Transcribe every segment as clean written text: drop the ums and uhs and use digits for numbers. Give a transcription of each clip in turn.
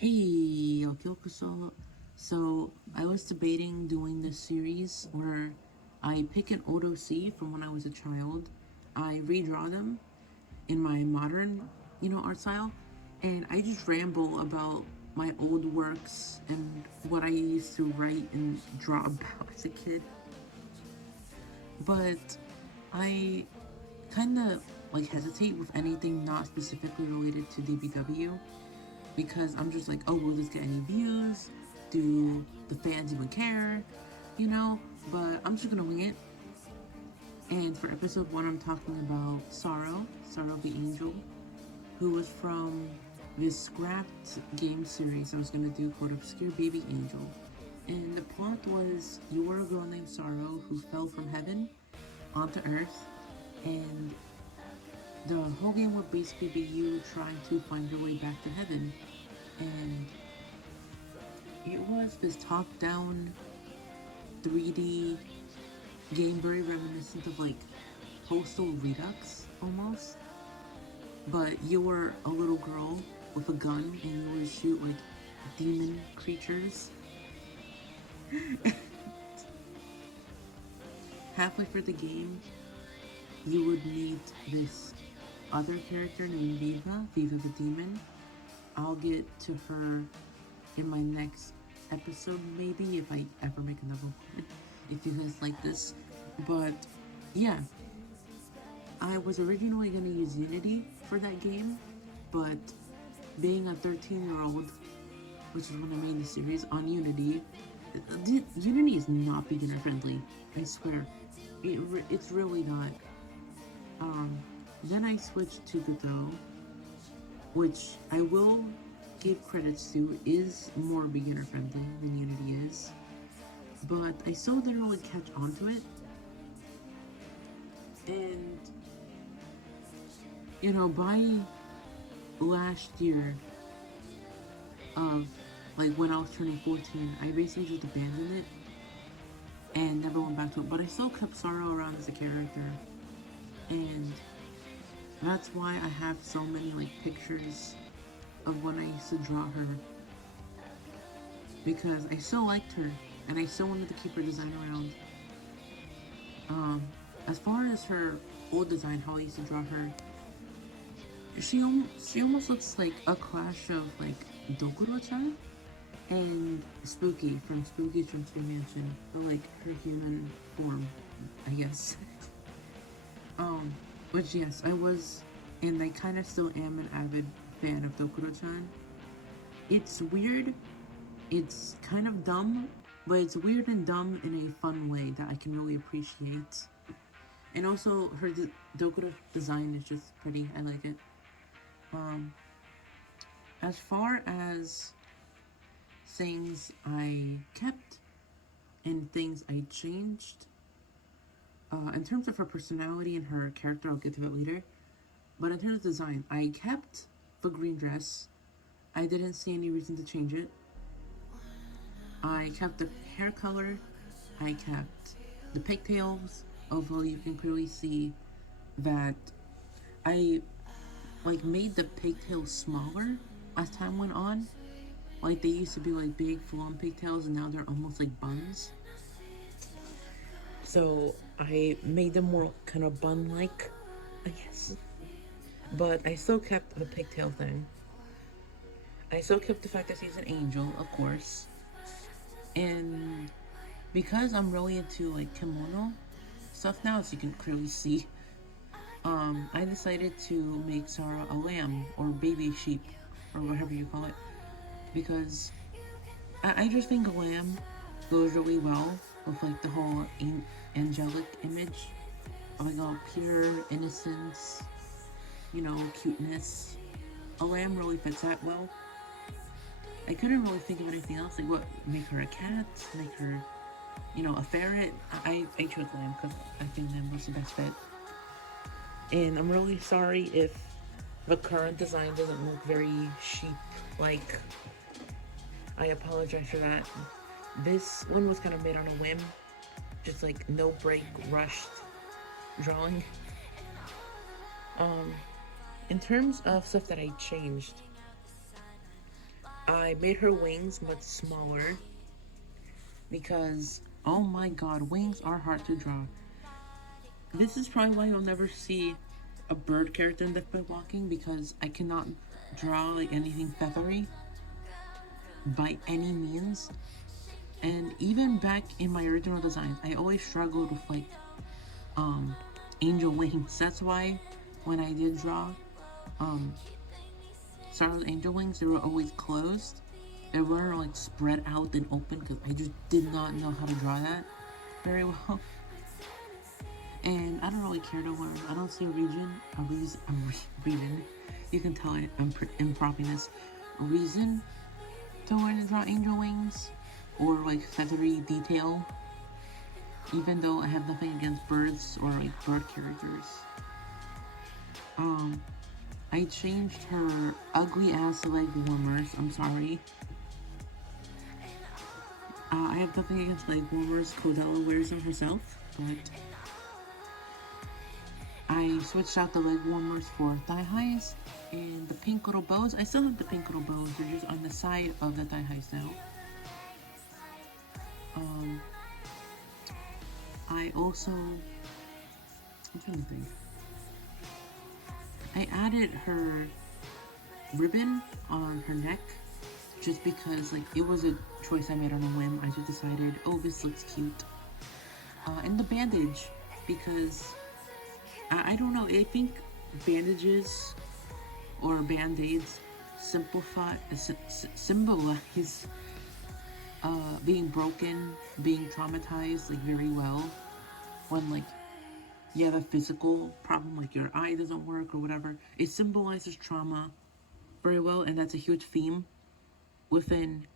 Hey, yo, koso. So, I was debating doing this series where I pick an old OC from when I was a child, I redraw them in my modern, art style, and I just ramble about my old works and what I used to write and draw about as a kid. But I kind of hesitate with anything not specifically related to DBW because I'm just like, oh, will this get any views? Do the fans even care? You know? But I'm just gonna wing it. And for episode one, I'm talking about Sorrow the Angel, who was from this scrapped game series I was gonna do called Obscure Baby Angel. And the plot was you were a girl named Sorrow who fell from heaven onto Earth, and the whole game would basically be you trying to find your way back to heaven. And it was this top-down 3D game, very reminiscent of Postal Redux almost. But you were a little girl with a gun and you would shoot demon creatures. Halfway through the game, you would meet this other character named Viva the demon. I'll get to her in my next episode, maybe, if I ever make another one, if you guys like this. But yeah, I was originally going to use Unity for that game, but being a 13-year-old, which is when I made the series on Unity, Unity is not beginner friendly. I swear, it's really not. Then I switched to Godot, which I will give credits to is more beginner friendly than Unity is, but I still didn't really catch on to it. And by last year of when I was turning 14, I basically just abandoned it and never went back to it. But I still kept Sorrow around as a character, and that's why I have so many pictures of when I used to draw her, because I still liked her and I still wanted to keep her design around. As far as her old design, how I used to draw her, she almost looks like a clash of Dokuro-chan and Spooky from Spooky's Dream Mansion, but her human form, I guess. Which yes, I was, and I kind of still am an avid fan of Dokuro-chan. It's weird, it's kind of dumb, but it's weird and dumb in a fun way that I can really appreciate. And also, her Dokuro design is just pretty. I like it. As far as things I kept and things I changed, in terms of her personality and her character, I'll get to that later. But in terms of design, I kept the green dress. I didn't see any reason to change it. I kept the hair color. I kept the pigtails, although you can clearly see that I made the pigtails smaller as time went on. They used to be big full-on pigtails, and now they're almost like buns. So I made them more kind of bun-like, I guess. But I still kept the pigtail thing. I still kept the fact that she's an angel, of course. And because I'm really into kimono stuff now, as you can clearly see, I decided to make Sarah a lamb or baby sheep or whatever you call it, because I just think a lamb goes really well with the whole angelic image of all pure innocence, cuteness. A lamb really fits that well. I couldn't really think of anything else. What, make her a cat? Make her, a ferret? I chose lamb because I think lamb was the best fit. And I'm really sorry if the current design doesn't look very sheep-like. I apologize for that. This one was kind of made on a whim. Just no break, rushed drawing. In terms of stuff that I changed, I made her wings much smaller because, oh my god, wings are hard to draw. This is probably why you'll never see a bird character in Death by Walking, because I cannot draw like anything feathery by any means. And even back in my original designs, I always struggled with like angel wings. That's why when I did draw Star's angel wings, they were always closed. They weren't like spread out and open because I just did not know how to draw that very well. And I don't really care to learn. I don't see a reason. You can tell I'm impromping this. A reason to learn to draw angel wings or like feathery detail. Even though I have nothing against birds or like bird characters. I changed her ugly ass leg warmers. I'm sorry. I have nothing against leg warmers. Codella wears them herself, but I switched out the leg warmers for thigh highs and the pink little bows. I still have the pink little bows. They're just on the side of the thigh highs now. I also, I'm trying to think. I added her ribbon on her neck just because like it was a choice I made on a whim. I just decided, oh, this looks cute. And the bandage, because I don't know, I think bandages or band-aids symbolize being broken, being traumatized like very well. When like you have a physical problem, like your eye doesn't work or whatever, it symbolizes trauma very well, and that's a huge theme within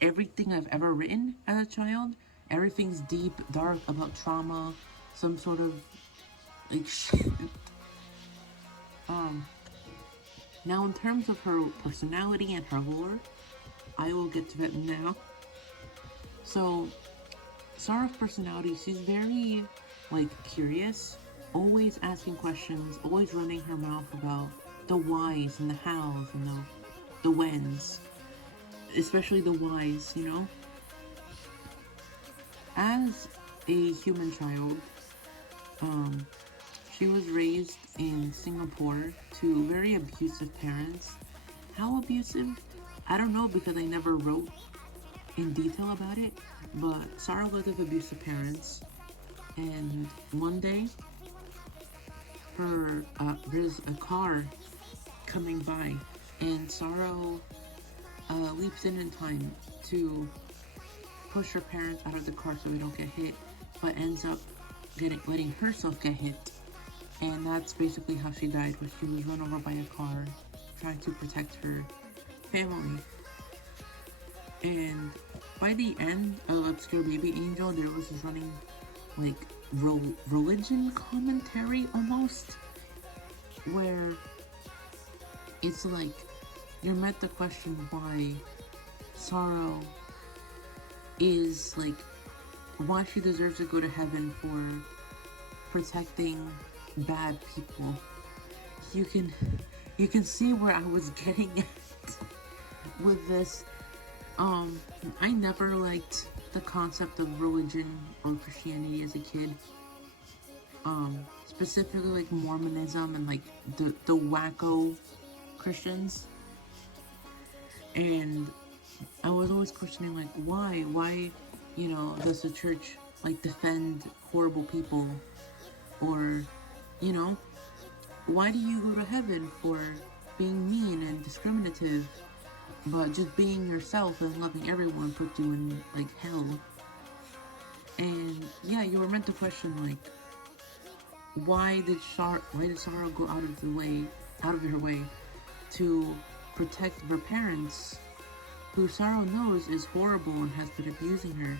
everything I've ever written as a child. Everything's deep, dark about trauma, some sort of like shit. Now in terms of her personality and her lore, I will get to that now. So Sarah's personality, she's very like curious, always asking questions, always running her mouth about the whys and the hows and the whens, especially the whys, you know. As a human child, she was raised in Singapore to very abusive parents. How abusive? I don't know because I never wrote in detail about it, but Sarah lived with abusive parents, and one day there's a car coming by, and Sorrow leaps in time to push her parents out of the car so they don't get hit, but ends up letting herself get hit. And that's basically how she died, was she was run over by a car trying to protect her family. And by the end of Obscure Baby Angel, there was this running like religion commentary almost, where it's like you're meant to question why Sorrow is like, why she deserves to go to heaven for protecting bad people. You can see where I was getting at with this. I never liked the concept of religion or Christianity as a kid. Specifically like Mormonism and like the wacko Christians. And I was always questioning like why, you know, does the church like defend horrible people? Or, you know, why do you go to heaven for being mean and discriminative, but just being yourself and loving everyone put you in like hell? And yeah, you were meant to question like, why did Sarah go out of her way to protect her parents, who Sarah knows is horrible and has been abusing her?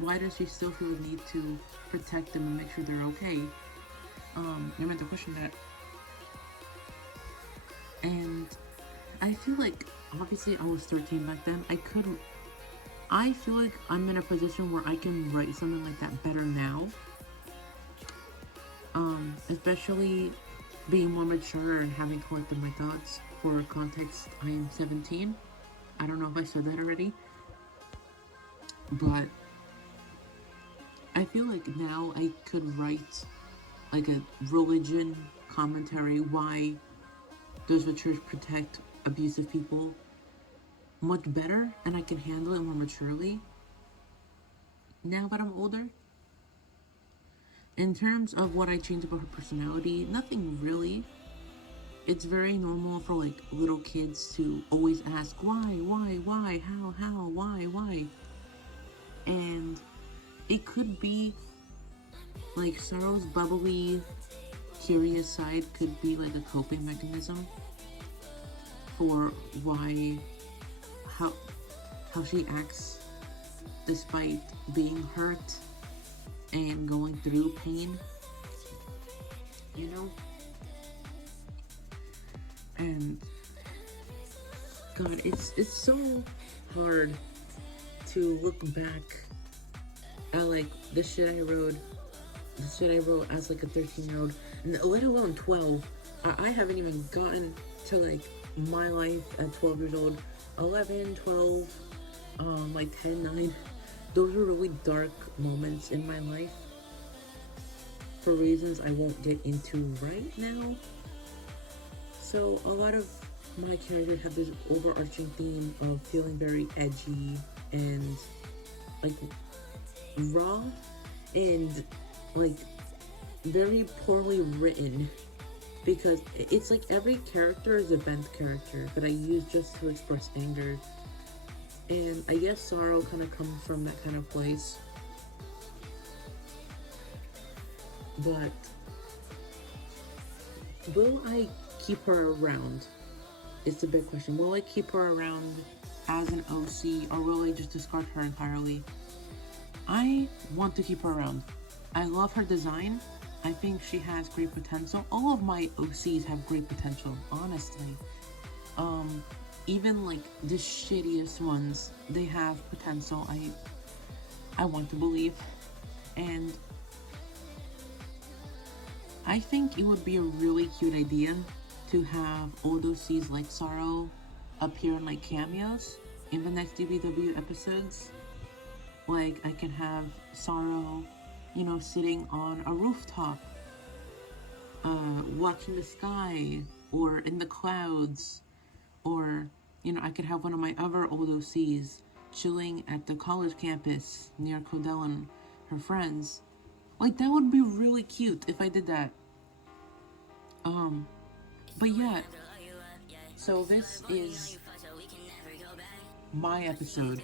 Why does she still feel the need to protect them and make sure they're okay? You're meant to question that. And I feel like, obviously I was 13 back then, I feel like I'm in a position where I can write something like that better now. Especially being more mature and having collected my thoughts. For context, I am 17. I don't know if I said that already, but I feel like now I could write like a religion commentary, why does the church protect abusive people, much better, and I can handle it more maturely now that I'm older. In terms of what I changed about her personality, nothing really. It's very normal for like little kids to always ask why, how, why. And it could be like Sorrow's bubbly, curious side could be like a coping mechanism for how she acts despite being hurt and going through pain, you know? And God, it's so hard to look back at like the shit I wrote as like a 13-year-old, let alone 12. I haven't even gotten to like my life at 12 years old. 11, 12, like 10, 9. Those were really dark moments in my life for reasons I won't get into right now. So a lot of my characters have this overarching theme of feeling very edgy and like raw and like very poorly written, because it's like every character is a bent character that I use just to express anger. And I guess Sorrow kind of comes from that kind of place. But will I keep her around? It's the big question. Will I keep her around as an OC, or will I just discard her entirely? I want to keep her around. I love her design. I think she has great potential. All of my OCs have great potential, honestly. Even like the shittiest ones, they have potential. I want to believe. And I think it would be a really cute idea to have old OCs like Sorrow appear in like cameos in the next DBW episodes. Like I can have Sorrow, you know, sitting on a rooftop, watching the sky, or in the clouds, or, you know, I could have one of my other old OCs chilling at the college campus near Codell and her friends. Like, that would be really cute if I did that. But yeah, so this is my episode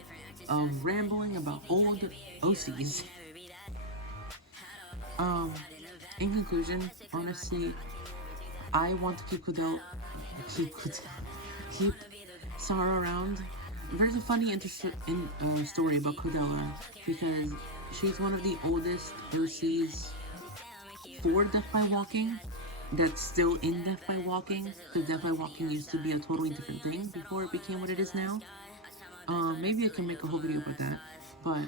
of rambling about old OCs. In conclusion, honestly, I want to keep Sarah around. There's a funny story about Cordella, because she's one of the oldest OCs for Death by Walking that's still in Death by Walking, because Death by Walking used to be a totally different thing before it became what it is now. Maybe I can make a whole video about that, but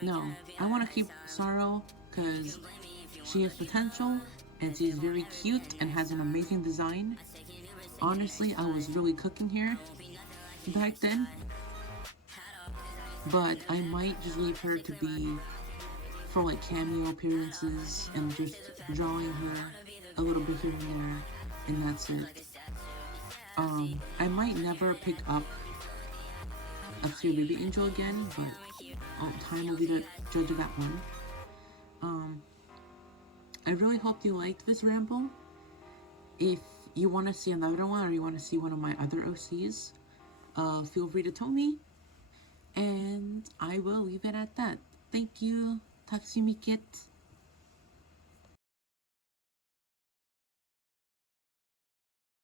no, I want to keep Sorrow because she has potential and she's very cute and has an amazing design. Honestly, I was really cooking here back then, but I might just leave her to be for like cameo appearances and just drawing her a little bit here and there, and that's it. I might never pick up Obscure Baby Angel again, but time will be the judge of that one. I really hope you liked this ramble. If you want to see another one, or you want to see one of my other OCs, feel free to tell me, and I will leave it at that. Thank you. Tack så mycket.